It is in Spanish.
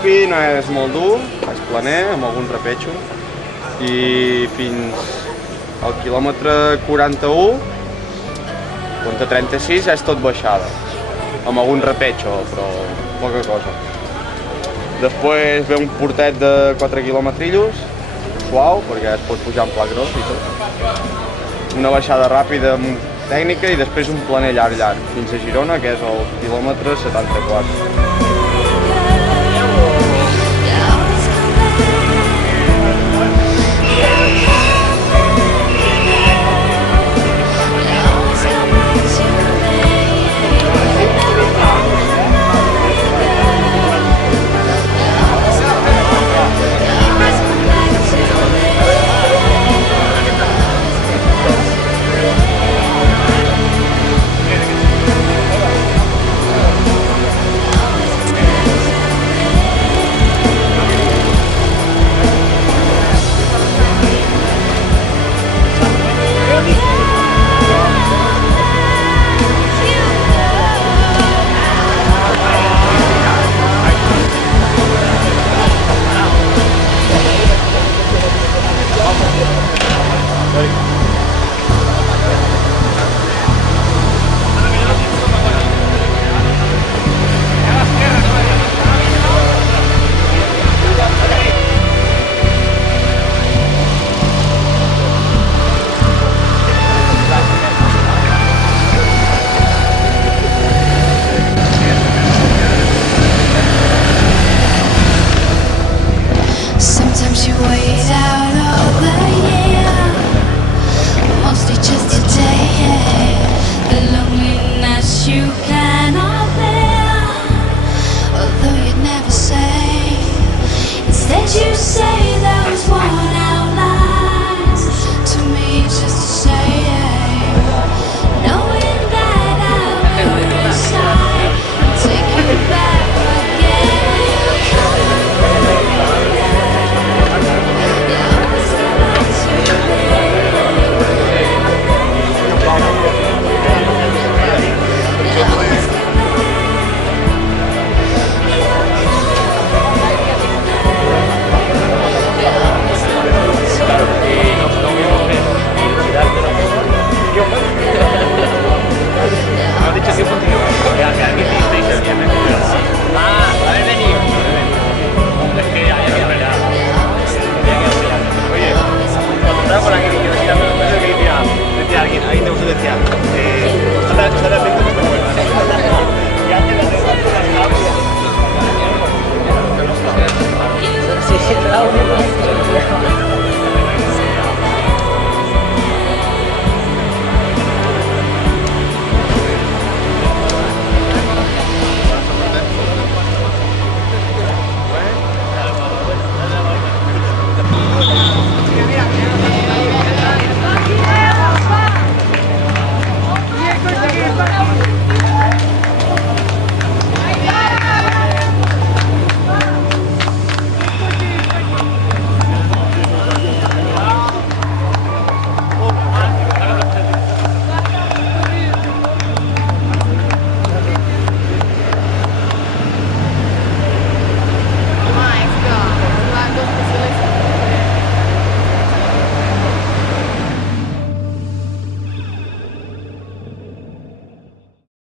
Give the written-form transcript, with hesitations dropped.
principi no és molt dur, és planer, amb algun repetxo, i fins al quilòmetre 41, contra 36 és tot baixada, amb algun repetxo, però poca cosa. Després ve un portet de 4 quilòmetrillos, suau, perquè es pot pujar en pla gros i tot. Una baixada ràpida amb tècnica i després un planer llarg, fins a Girona, que és el quilòmetre 74.